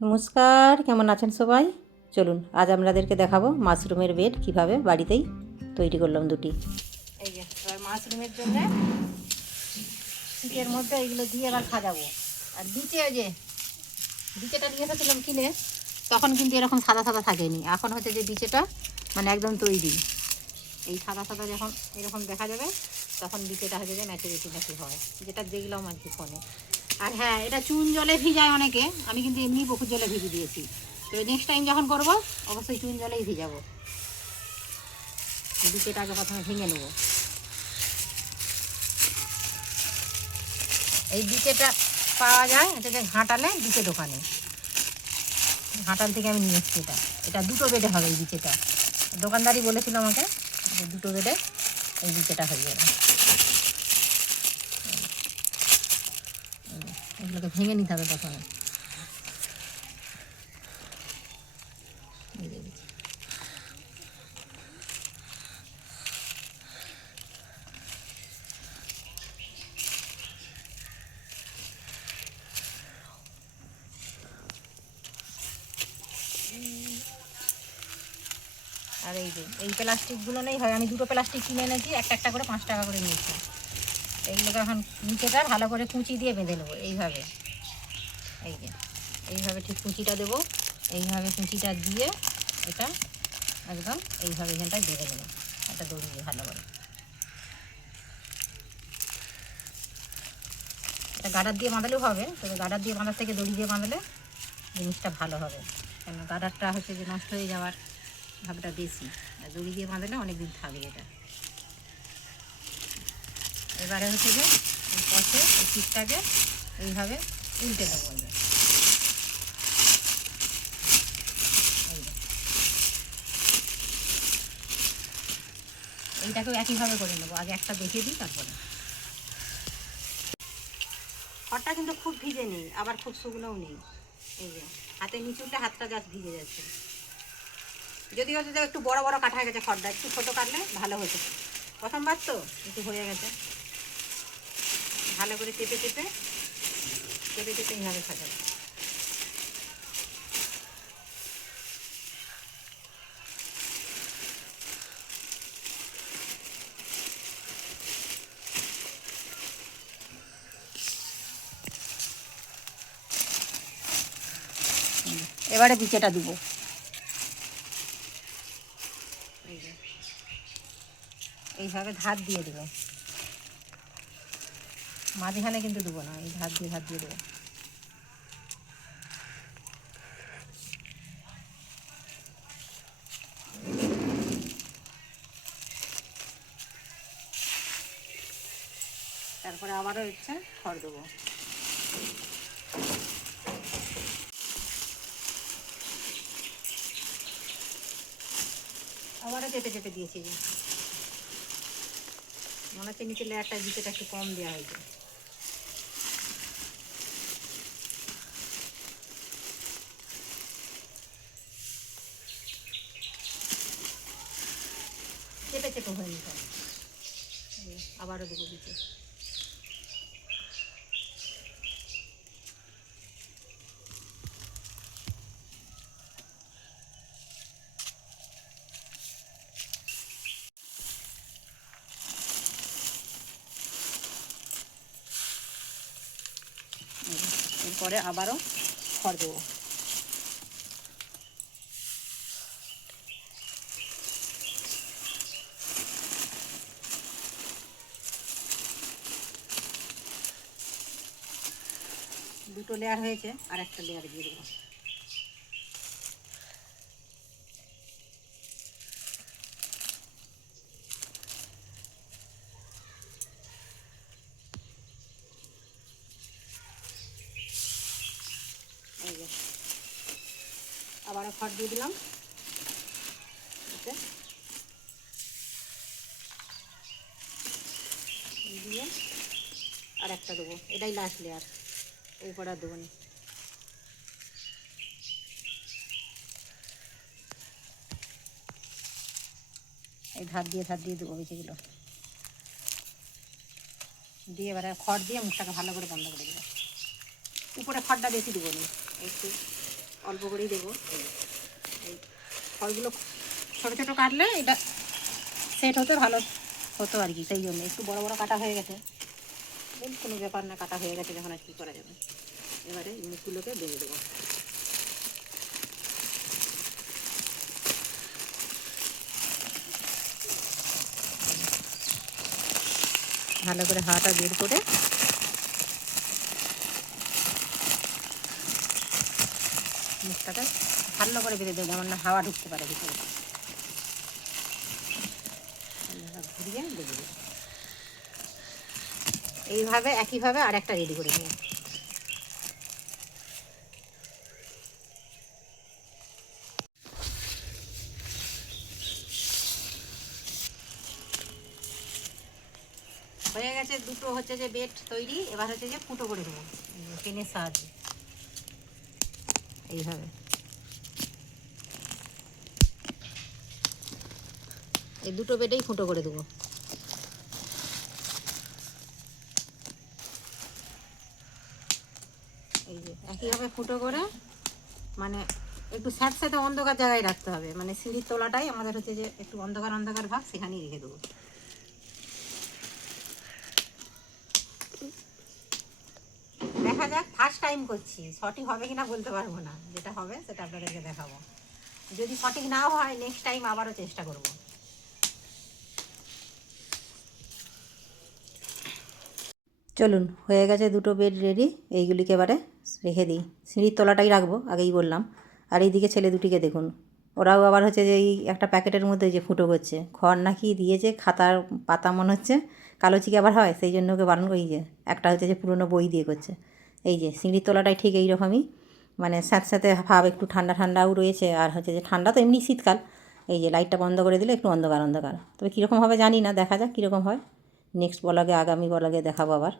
নমস্কার, কেমন আছেন সবাই? চলুন আজ আপনাদেরকে দেখাবো মাশরুমের বেড কিভাবে বাড়িতেই তৈরি করলাম দুটি। এই যে এবার মাশরুমের জন্য শীতের মধ্যে এইগুলো দিয়ে এবার সাজাবো। আর বিচেটা নিয়ে এসেছিলাম কিনে, তখন কিন্তু এরকম সাদা সাদা থাকেনি। এখন হচ্ছে যে বিচেটা মানে একদম তৈরি। এই সাদা সাদা যখন এরকম দেখা যাবে তখন বিচেটা হচ্ছে যে ম্যাচুরিটি নাকি হয়, যেটা দেখলাম আর কি ফোনে। আর হ্যাঁ, এটা চুন জলে ভিজায় অনেকে, আমি কিন্তু এমনি পুকুর জলে ভিজে দিয়েছি। তো নেক্সট টাইম যখন করবো অবশ্যই চুন জলেই ভিজাবো। বিচেটাকে প্রথমে ভেঙে নেবো। এই বিচেটা পাওয়া যায় হচ্ছে যে ঘাটালে বিচে দোকানে, ঘাটাল থেকে আমি নিয়ে এসেছি। এটা দুটো বেডে হবে এই বিচেটা। দোকানদারই বলেছিল আমাকে যে দুটো বেডে এই বিচেটা হয়ে যাবে। এগুলোকে ভেঙে নিতে হবে প্রথমে। আর এই যে এই প্লাস্টিকগুলো নেই হয়, আমি দুটো প্লাস্টিক কিনে এনেছি, একটা একটা করে 5 টাকা করে নিয়েছি। এইগুলোকে এখন নিচেটা ভালো করে কুঁচি দিয়ে বেঁধে নেবো এইভাবে। এই যে এইভাবে ঠিক কুঁচিটা দেবো, এইভাবে কুঁচিটা দিয়ে এটা একদম এইভাবে এখানটায় বেঁধে নেবো একটা দড়ি দিয়ে ভালো করে। এটা গার্ডার দিয়ে বাঁধালেও হবে, তবে গার্ডার দিয়ে বাঁধার থেকে দড়ি দিয়ে বাঁধলে জিনিসটা ভালো হবে, কেন গার্ডারটা হচ্ছে যে নষ্ট হয়ে যাওয়ার ভাবটা বেশি, আর দড়ি দিয়ে বাঁধলে অনেক দিন থাকবে এটা। এবারে হচ্ছে যে এই পথে এই পিঠটাকে এইভাবে উল্টে দেবো। এইটাকেও একইভাবে করে নেবো, আগে একটা দেখিয়ে দিই তারপরে। খড়টা কিন্তু খুব ভিজে নেই, আবার খুব শুকনোও নেই। এই যে হাতে নিচে উঠলে হাতটা জাস্ট ভিজে যাচ্ছে। যদি হচ্ছে যে একটু বড় বড় কাটা হয়ে গেছে খড়টা, একটু ছোটো কাটলে ভালো হতো। প্রথমবার তো একটু হয়ে গেছে। ভালো করে চেপে চেপে চেপে চেপে এইভাবে সাজাবো। এবারে বিচেটা দিব। এইভাবে ধার দিয়ে দেবো, মাঝখানে কিন্তু দেবো না, এই ধার দিয়ে দেবো। তারপরে আবারও ইচ্ছা খড় দেবো। আবারও চেপে চেপে দিয়েছি, মনে হচ্ছে নিচে লেয়ারটা বিচেটা একটু কম দেওয়া হয়েছে। চেপে চেপে হয়ে নিতে হবে। আবারও দেবো বিচে। এরপরে আবারও খড় দেবো। দুটো লেয়ার হয়েছে, আর একটা লেয়ার দিয়ে দেবো। এই যে আবারও খড় দিয়ে দিলাম, দিয়ে আর একটা দেবো। এটাই লাস্ট লেয়ার, এরপর আর দেবো না। এই ধার দিয়ে দেবো বিচিগুলো দিয়ে, এবারে খড় দিয়ে মুখটাকে ভালো করে বন্ধ করে দেবো। উপরে খড়টা বেশি দেবো না, একটু অল্প করেই দেবো। এই ফলগুলো ছোটো ছোটো কাটলে এটা সেট হতে ভালো হতো আর কি, সেই জন্য একটু বড় বড় কাটা হয়ে গেছে। কোনো ব্যাপার না, কাটা হয়ে গেছে যখন আর কী করা যাবে। এবারে মুখগুলোকে বেঁধে দেবো। ভালো করে হাওয়াটা বের করে মুখটাকে ভালো করে বেঁধে দেবো, যেমন না হাওয়া ঢুকতে পারে ভিতরে। ঘুরিয়ে বেঁধে দেবো। এইভাবে একইভাবে আর একটা রেডি করে নেব। হয়ে গেছে দুটো হচ্ছে যে বেড তৈরি। এবার হচ্ছে যে ফুটো করে দেবো পেনের সাহায্যে, এইভাবে। এই দুটো বেডেই ফুটো করে দেবো। এই যে একইভাবে ফুটো করে মানে একটু স্যাঁতস্যাঁতে অন্ধকার জায়গায় রাখতে হবে, মানে সিঁড়ির তলাটাই আমাদের হচ্ছে যে একটু অন্ধকার অন্ধকার ভাব, সেখানেই রেখে দেবো। দেখা যাক, ফার্স্ট টাইম করছি, সঠিক হবে কিনা বলতে পারবো না। যেটা হবে সেটা আপনাদেরকে দেখাবো। যদি সঠিক নাও হয় নেক্সট টাইম আবারও চেষ্টা করব। চলুন, হয়ে গেছে দুটো বেড রেডি। এইগুলিকে এবারে রেখে দিই। সিঁড়ির তলাটাই রাখবো, আগেই বললাম। আর এইদিকে ছেলে দুটিকে দেখুন, ওরাও আবার হচ্ছে যে এই একটা প্যাকেটের মধ্যে যে ফুটো করছে, খড় নাকি দিয়েছে, খাতার পাতা মনে হচ্ছে কালো চিকে আবার হয়, সেই জন্য ওকে বারণ করি। যে একটা হচ্ছে যে পুরোনো বই দিয়ে করছে। এই যে সিঁড়ির তলাটাই ঠিক এইরকমই, মানে স্যাঁতস্যাঁতে ভাব, একটু ঠান্ডা ঠান্ডাও রয়েছে। আর হচ্ছে যে ঠান্ডা তো এমনি শীতকাল। এই যে লাইটটা বন্ধ করে দিলে একটু অন্ধকার অন্ধকার, তবে কীরকম হবে জানি না, দেখা যাক কীরকম হয়। নেক্সট ব্লগে, আগামী ব্লগে দেখাবো আবার।